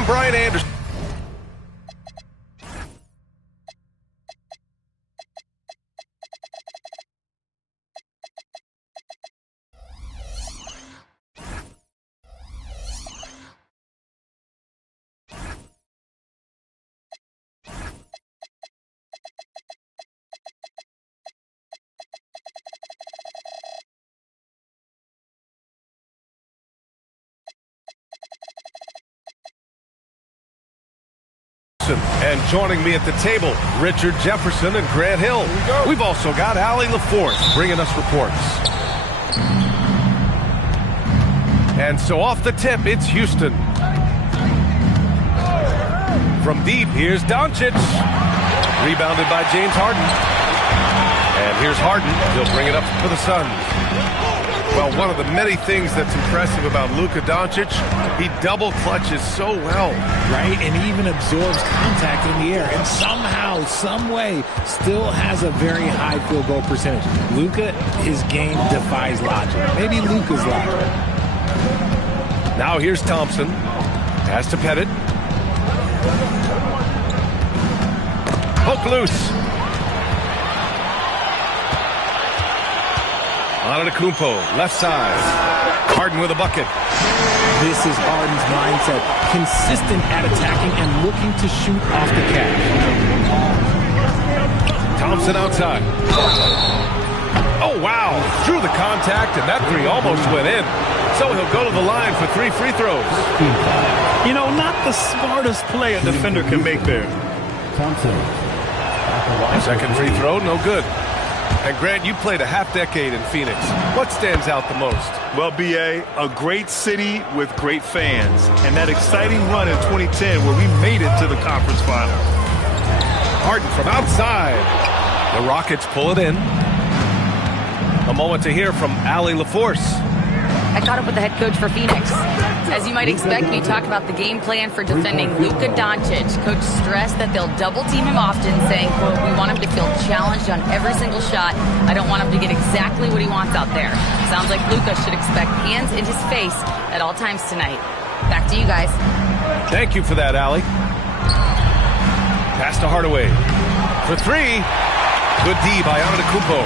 I'm Brian Anderson. And joining me at the table, Richard Jefferson and Grant Hill. We've also got Allie LaForce bringing us reports. And so off the tip, it's Houston. From deep, here's Doncic. Rebounded by James Harden. And here's Harden. He'll bring it up for the Suns. Well, one of the many things that's impressive about Luka Doncic, he double clutches so well. Right, and he even absorbs contact in the air and somehow, some way, still has a very high field goal percentage. Luka, his game defies logic. Maybe Luka's logic. Now here's Thompson. Pass to Pettit. Poke loose. Antetokounmpo, left side. Harden with a bucket. This is Harden's mindset. Consistent at attacking and looking to shoot off the catch. Thompson outside. Oh, wow. Drew the contact, and that three almost went in. So he'll go to the line for 3 free throws. You know, not the smartest play a defender can make there. Thompson. Second free throw, no good. And Grant, you played a half-decade in Phoenix. What stands out the most? Well, B.A., a great city with great fans. And that exciting run in 2010 where we made it to the conference final. Harden from outside. The Rockets pull it in. A moment to hear from Allie LaForce. I caught up with the head coach for Phoenix. As you might expect, we talked about the game plan for defending Luka Doncic. Coach stressed that they'll double-team him often, saying, quote, we want him to feel challenged on every single shot. I don't want him to get exactly what he wants out there. Sounds like Luka should expect hands in his face at all times tonight. Back to you guys. Thank you for that, Allie. Pass to Hardaway. For three. Good D by Antetokounmpo.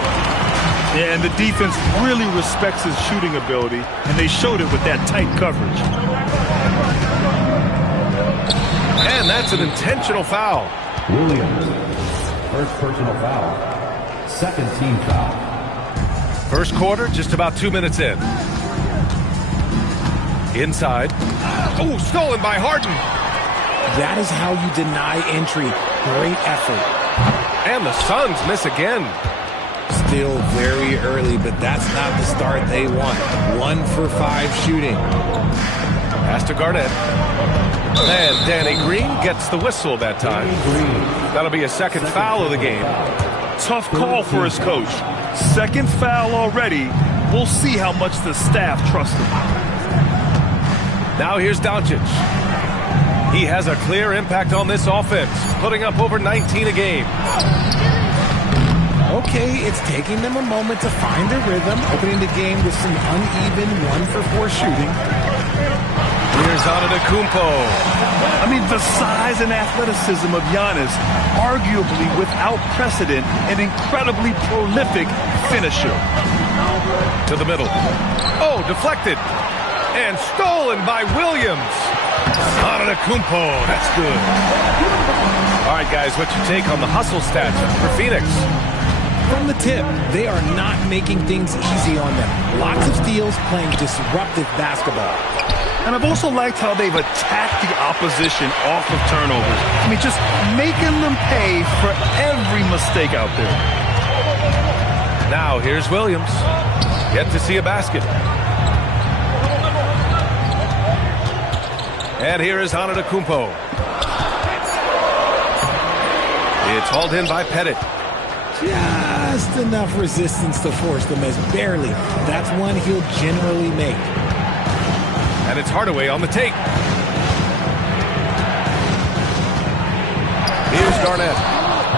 Yeah, and the defense really respects his shooting ability, and they showed it with that tight coverage. And that's an intentional foul. Williams. First personal foul. Second team foul. First quarter, just about 2 minutes in. Inside. Oh, stolen by Harden. That is how you deny entry. Great effort. And the Suns miss again. Still very early, but that's not the start they want. 1 for 5 shooting. Pass to Garnett. And Danny Green gets the whistle that time. That'll be a second foul of the game. Tough call for his coach. Second foul already. We'll see how much the staff trusts him. Now here's Doncic. He has a clear impact on this offense, putting up over 19 a game. Okay, it's taking them a moment to find their rhythm, opening the game with some uneven 1 for 4 shooting. Here's Antetokounmpo. I mean, the size and athleticism of Giannis, arguably without precedent, an incredibly prolific finisher. To the middle. Oh, deflected. And stolen by Williams. Antetokounmpo, that's good. All right, guys, what's your take on the hustle stats for Phoenix? From the tip, they are not making things easy on them. Lots of steals, playing disruptive basketball. And I've also liked how they've attacked the opposition off of turnovers. I mean, just making them pay for every mistake out there. Now, here's Williams. Yet to see a basket. And here is Antetokounmpo. It's hauled in by Pettit. Just enough resistance to force the miss. Barely. That's one he'll generally make. And it's Hardaway on the take. Here's Garnett.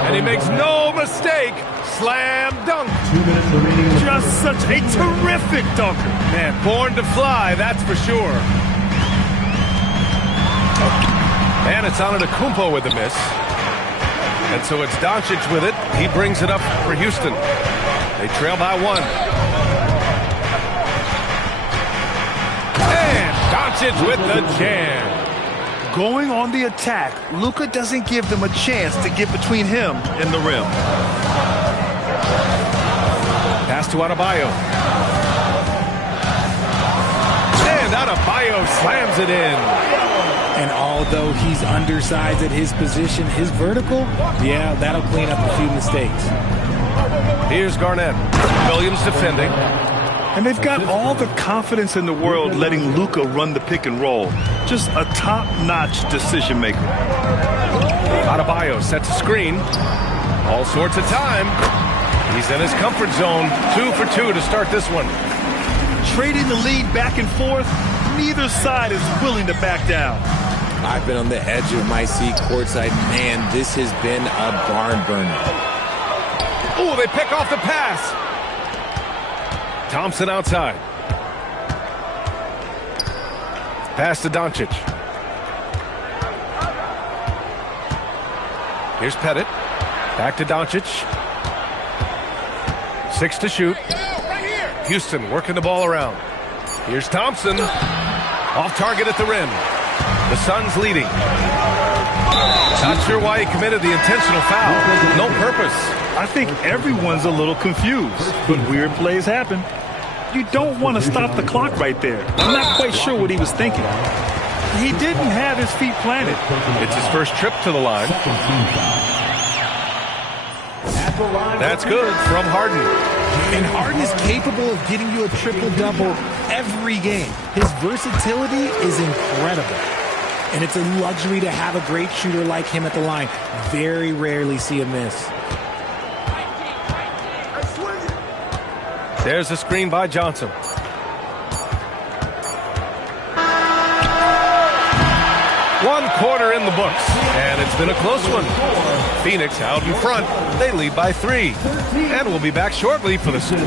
And he makes no mistake. Slam dunk. 2 minutes remaining. Just such a terrific dunker. Man, born to fly, that's for sure. And it's Antetokounmpo with the miss. And so it's Doncic with it. He brings it up for Houston. They trail by 1. And Doncic with the jam. Going on the attack, Luka doesn't give them a chance to get between him and the rim. Pass to Adebayo. And Adebayo slams it in. And although he's undersized at his position, his vertical, yeah, that'll clean up a few mistakes. Here's Garnett. Williams defending. And they've got all the confidence in the world letting Luka run the pick and roll. Just a top-notch decision maker. Adebayo sets a screen. All sorts of time. He's in his comfort zone. 2 for 2 to start this one. Trading the lead back and forth, neither side is willing to back down. I've been on the edge of my seat courtside. Man, this has been a barn burner. Oh, they pick off the pass. Thompson outside. Pass to Doncic. Here's Pettit. Back to Doncic. 6 to shoot. Houston working the ball around. Here's Thompson. Off target at the rim. The Suns leading. Not sure why he committed the intentional foul. No purpose. I think everyone's a little confused, but weird plays happen. You don't want to stop the clock right there. I'm not quite sure what he was thinking. He didn't have his feet planted. It's his first trip to the line. That's good from Harden. And Harden is capable of getting you a triple-double every game. His versatility is incredible. And it's a luxury to have a great shooter like him at the line. Very rarely see a miss. There's a screen by Johnson. One quarter in the books, and it's been a close one. Phoenix out in front. They lead by 3. And we'll be back shortly for the score.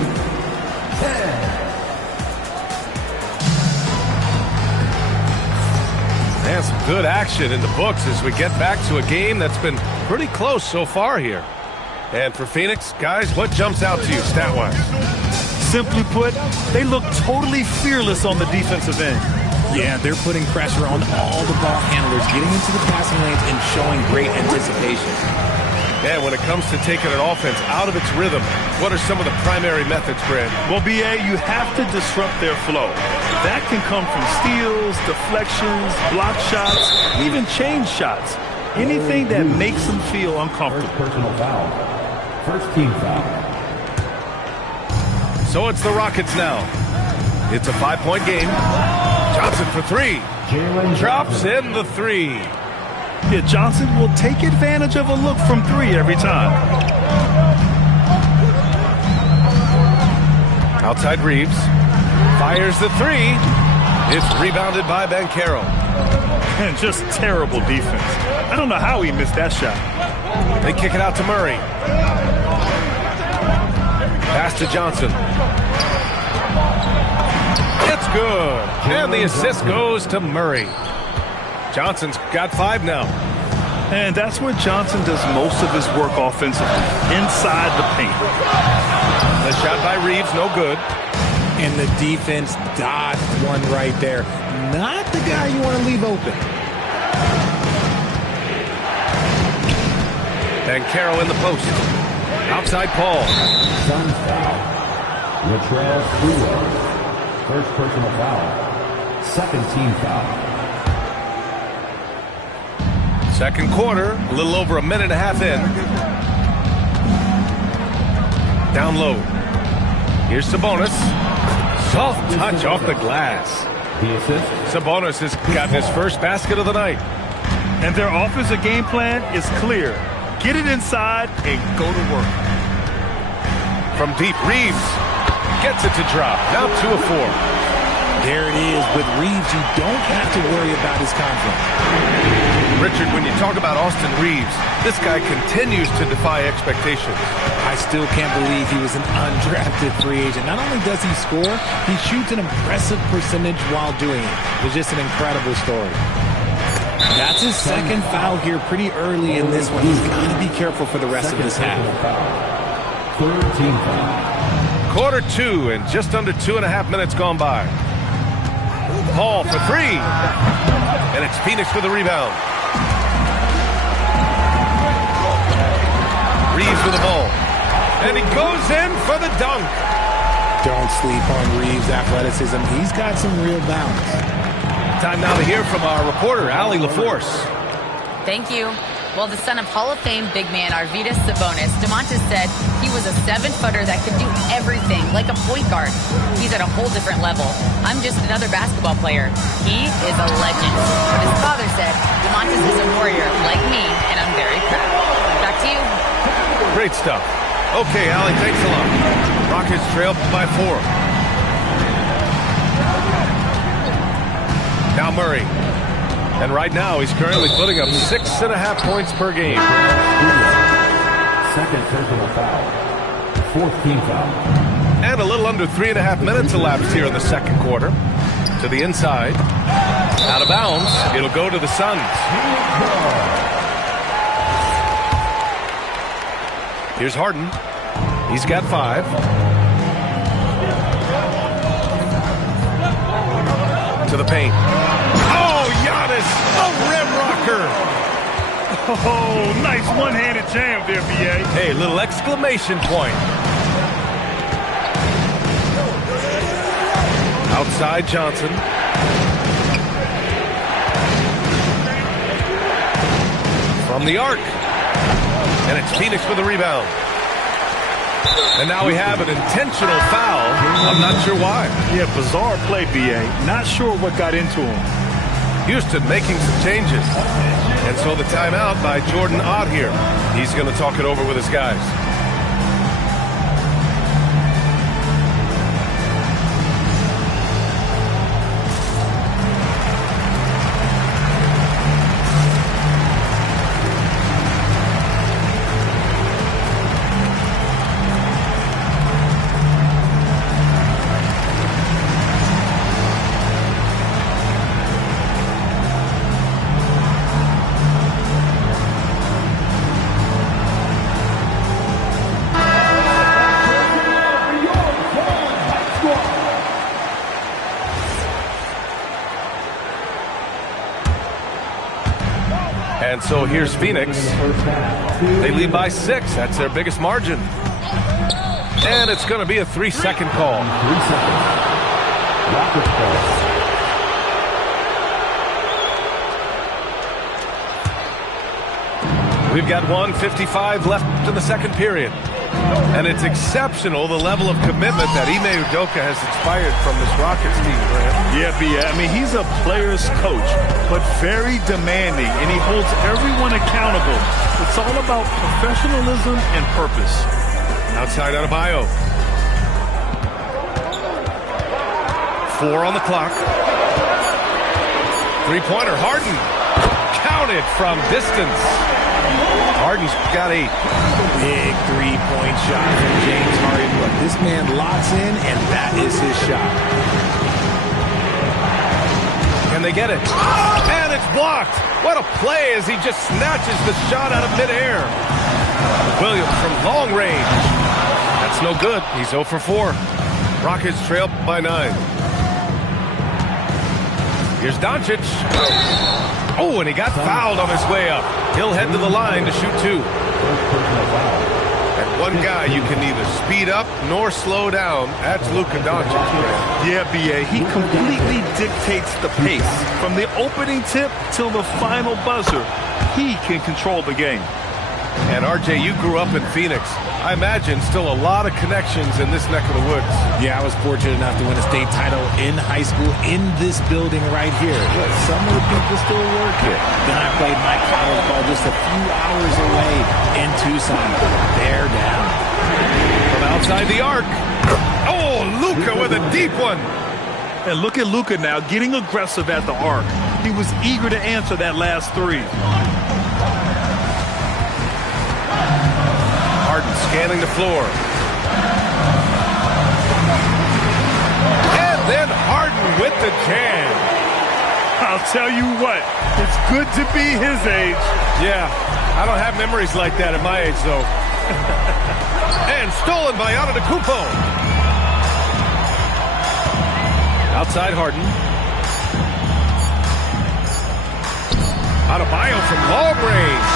And some good action in the books as we get back to a game that's been pretty close so far here. And for Phoenix, guys, what jumps out to you stat-wise? Simply put, they look totally fearless on the defensive end. Yeah, they're putting pressure on all the ball handlers, getting into the passing lanes and showing great anticipation. And when it comes to taking an offense out of its rhythm, what are some of the primary methods, Brad? Well, BA, you have to disrupt their flow. That can come from steals, deflections, block shots, even change shots. Anything that makes them feel uncomfortable. First personal foul. First team foul. So it's the Rockets now. It's a 5-point game. Johnson for 3. Drops in the 3. Yeah, Johnson will take advantage of a look from 3 every time. Outside Reeves. Fires the 3. It's rebounded by Banchero. And just terrible defense. I don't know how he missed that shot. They kick it out to Murray. Pass to Johnson. It's good. And the assist goes to Murray. Johnson's got 5 now. And that's where Johnson does most of his work offensively, inside the paint. The shot by Reeves, no good. And the defense dodged one right there. Not the guy you want to leave open. Banchero in the post. Outside Paul. Suns foul. Latrell Sprewell. First personal foul. Second team foul. Second quarter, a little over a minute and a half in. Down low. Here's Sabonis. Soft touch off the glass. The assist. Sabonis has gotten his first basket of the night. And their offensive game plan is clear. Get it inside and go to work. From deep, Reeves gets it to drop. Now 2 of 4. There it is. With Reeves, you don't have to worry about his confidence. Richard, when you talk about Austin Reeves, this guy continues to defy expectations. I still can't believe he was an undrafted free agent. Not only does he score, he shoots an impressive percentage while doing it. It's just an incredible story. That's his second foul here pretty early in this one. He's got to be careful for the rest of this half. Third team foul. Quarter 2 and just under 2.5 minutes gone by. Paul for 3. And it's Phoenix with the rebound. Reeves with the ball. And he goes in for the dunk. Don't sleep on Reeves' athleticism. He's got some real balance. Time now to hear from our reporter, Allie LaForce. Thank you. Well, the son of Hall of Fame big man Arvydas Sabonis, DeMontis said he was a 7-footer that could do everything, like a point guard. He's at a whole different level. I'm just another basketball player. He is a legend. But his father said DeMontis is a warrior like me, and I'm very proud. Back to you. Great stuff. Okay, Allie, thanks a lot. Rockets trail by 4. Now Murray. And right now, he's currently putting up 6.5 points per game. Second personal foul. Fourth team foul. And a little under 3.5 minutes elapsed here in the second quarter. To the inside. Out of bounds. It'll go to the Suns. Here's Harden. He's got 5. To the paint. A rim rocker. Oh, nice one-handed jam there, B.A. Hey, little exclamation point. Outside Johnson. From the arc. And it's Phoenix with the rebound. And now we have an intentional foul. I'm not sure why. Yeah, bizarre play, B.A. Not sure what got into him. Houston making some changes. And so the timeout by Jordan Ott here. He's going to talk it over with his guys. And so here's Phoenix. They lead by 6. That's their biggest margin. And it's going to be a 3-second call. 3 seconds. Rockets ball. We've got 1:55 left to the second period. And it's exceptional, the level of commitment that Ime Udoka has inspired from this Rockets team, Grant. Yeah, B.A. I mean, he's a player's coach, but very demanding, and he holds everyone accountable. It's all about professionalism and purpose. Outside Adebayo. 4 on the clock. Three-pointer, Harden. Counted from distance. Harden's got 8. Big three-point shot from James Harden. Look, this man locks in, and that is his shot. Can they get it? And it's blocked. What a play as he just snatches the shot out of midair. Williams from long range. That's no good. He's 0 for 4. Rockets trail by 9. Here's Doncic. Oh, and he got fouled on his way up. He'll head to the line to shoot 2. And one guy you can neither speed up nor slow down. That's Luka Doncic. Yeah, B.A. He completely dictates the pace. From the opening tip till the final buzzer, he can control the game. And RJ, you grew up in Phoenix. I imagine still a lot of connections in this neck of the woods. Yeah, I was fortunate enough to win a state title in high school in this building right here. Look, some of the people still work here. Then I played my college ball just a few hours away in Tucson. They're down. From outside the arc. Oh, Luka with a deep one. And look at Luka now getting aggressive at the arc. He was eager to answer that last 3. Harden scanning the floor. And then Harden with the jam. I'll tell you what, it's good to be his age. Yeah, I don't have memories like that at my age, though. And stolen by Antetokounmpo. Outside Harden. Adebayo from long range.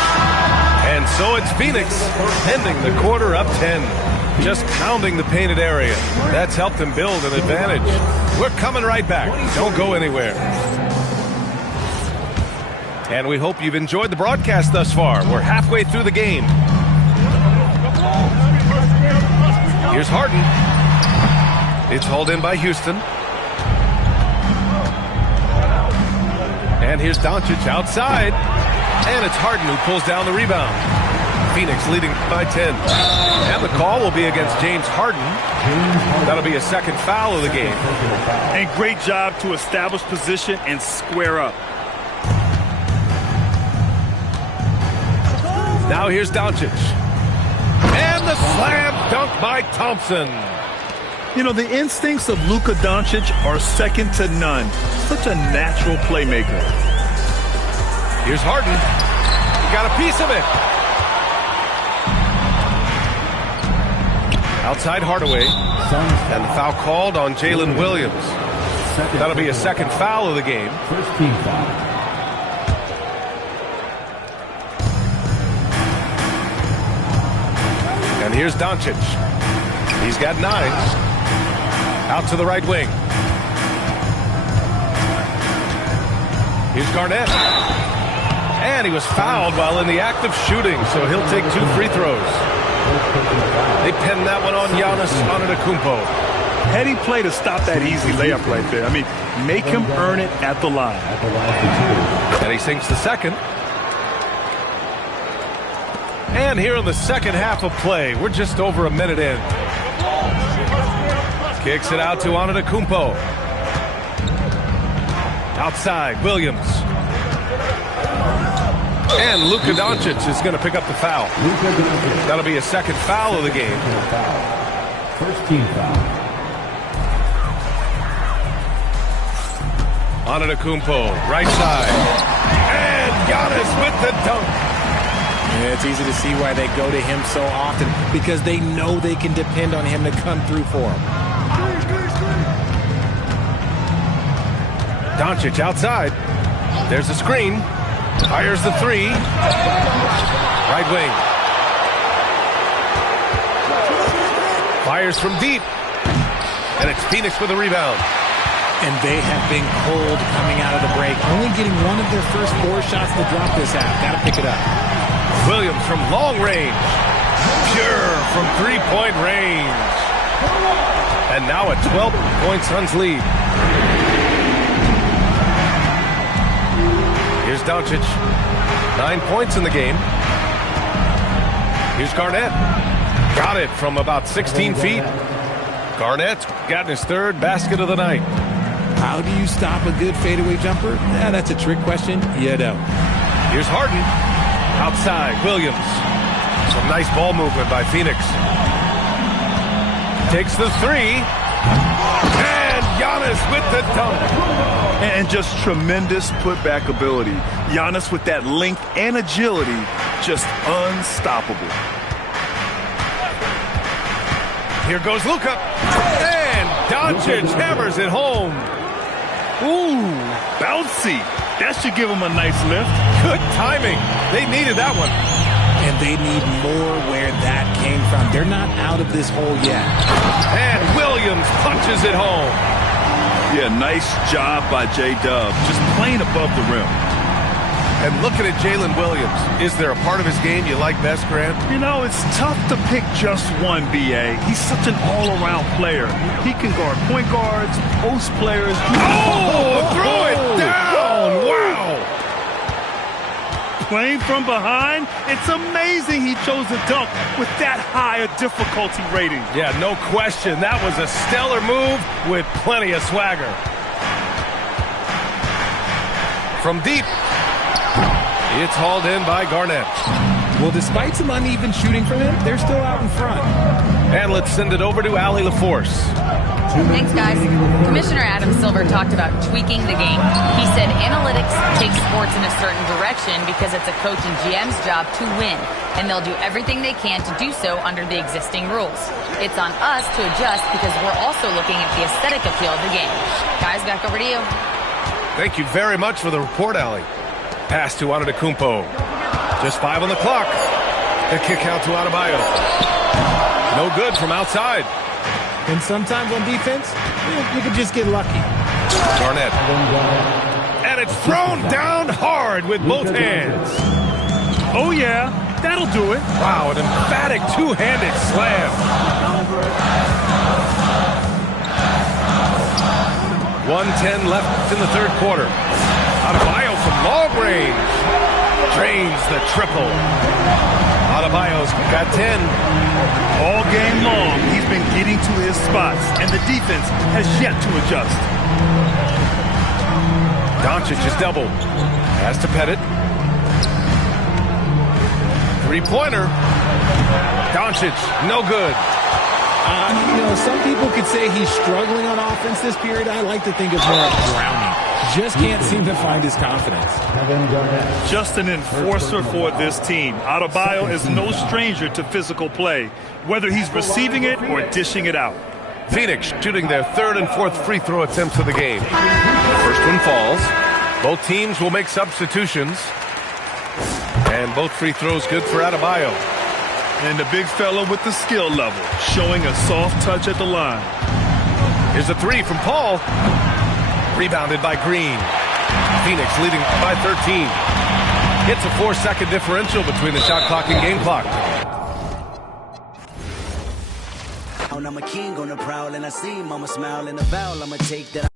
And so it's Phoenix ending the quarter up 10. Just pounding the painted area. That's helped them build an advantage. We're coming right back. Don't go anywhere. And we hope you've enjoyed the broadcast thus far. We're halfway through the game. Here's Harden. It's hauled in by Houston. And here's Doncic outside. And it's Harden who pulls down the rebound. Phoenix leading by 10. And the call will be against James Harden. That'll be a second foul of the game. And great job to establish position and square up. Now here's Doncic. And the slam dunk by Thompson. You know, the instincts of Luka Doncic are second to none. Such a natural playmaker. Here's Harden. He got a piece of it. Outside Hardaway. And the foul called on Jalen Williams. That'll be a second foul of the game. First team foul. And here's Doncic. He's got 9. Out to the right wing. Here's Garnett. And he was fouled while in the act of shooting, so he'll take 2 free throws. They pinned that one on Giannis Antetokounmpo. Heady play to stop that easy layup right there. I mean, make him earn it at the line. And he sinks the second. And here in the second half of play, we're just over a minute in. Kicks it out to Antetokounmpo. Outside, Williams. And Luka Doncic is going to pick up the foul. That'll be a second foul of the game. First team foul. Antetokounmpo, right side. And Giannis with the dunk. Yeah, it's easy to see why they go to him so often, because they know they can depend on him to come through for them. Doncic outside. There's a screen. Fires the 3. Right wing. Fires from deep. And it's Phoenix with a rebound. And they have been cold coming out of the break. Only getting one of their first 4 shots to drop this half. Got to pick it up. Williams from long range. Pure from 3-point range. And now a 12-point Suns lead. Here's Doncic. 9 points in the game. Here's Garnett. Got it from about 16 feet. Garnett's gotten his 3rd basket of the night. How do you stop a good fadeaway jumper? Yeah, that's a trick question. You don't. Here's Harden. Outside, Williams. Some nice ball movement by Phoenix. Takes the 3. And Giannis with the dunk. And just tremendous putback ability. Giannis with that length and agility, just unstoppable. Here goes Luka. And Doncic hammers it home. Ooh, bouncy. That should give him a nice lift. Good timing. They needed that one. And they need more where that came from. They're not out of this hole yet. And Williams punches it home. Yeah, nice job by J-Dub. Just playing above the rim. And looking at Jalen Williams, is there a part of his game you like best, Grant? You know, it's tough to pick just one, B.A. He's such an all-around player. He can guard point guards, post players. Throw it down! Wow! Playing from behind, it's amazing he chose to dunk with that high a difficulty rating. Yeah, no question. That was a stellar move with plenty of swagger. From deep. It's hauled in by Garnett. Well, despite some uneven shooting from him, they're still out in front. And let's send it over to Allie LaForce. Thanks, guys. Commissioner Adam Silver talked about tweaking the game. He said analytics take sports in a certain direction because it's a coach and GM's job to win, and they'll do everything they can to do so under the existing rules. It's on us to adjust because we're also looking at the aesthetic appeal of the game. Guys, back over to you. Thank you very much for the report, Allie. Pass to Antetokounmpo. Just 5 on the clock. The kick out to Adebayo. No good from outside. And sometimes on defense, you can just get lucky. Garnett. And it's thrown down hard with both hands. Oh, yeah, that'll do it. Wow, an emphatic two-handed slam. 1:10 left in the third quarter. Adebayo from long range. Drains the triple. Adebayo's got 10. All game long, he's been getting to his spots, and the defense has yet to adjust. Doncic is doubled. Has to Pettit. Three-pointer. Doncic, no good. Some people could say he's struggling on offense this period. I like to think it's more drowning. Just can't seem to find his confidence. Just an enforcer for this team. Adebayo is no stranger to physical play, whether he's receiving it or dishing it out. Phoenix shooting their third and fourth free throw attempts of the game. First one falls. Both teams will make substitutions. And both free throws good for Adebayo. And the big fella with the skill level, showing a soft touch at the line. Here's a three from Paul. Rebounded by Green. Phoenix leading by 13. It's a 4-second differential between the shot clock and game clock. I'm a king on the prowl, and I see mama smile in the foul. I'ma take that.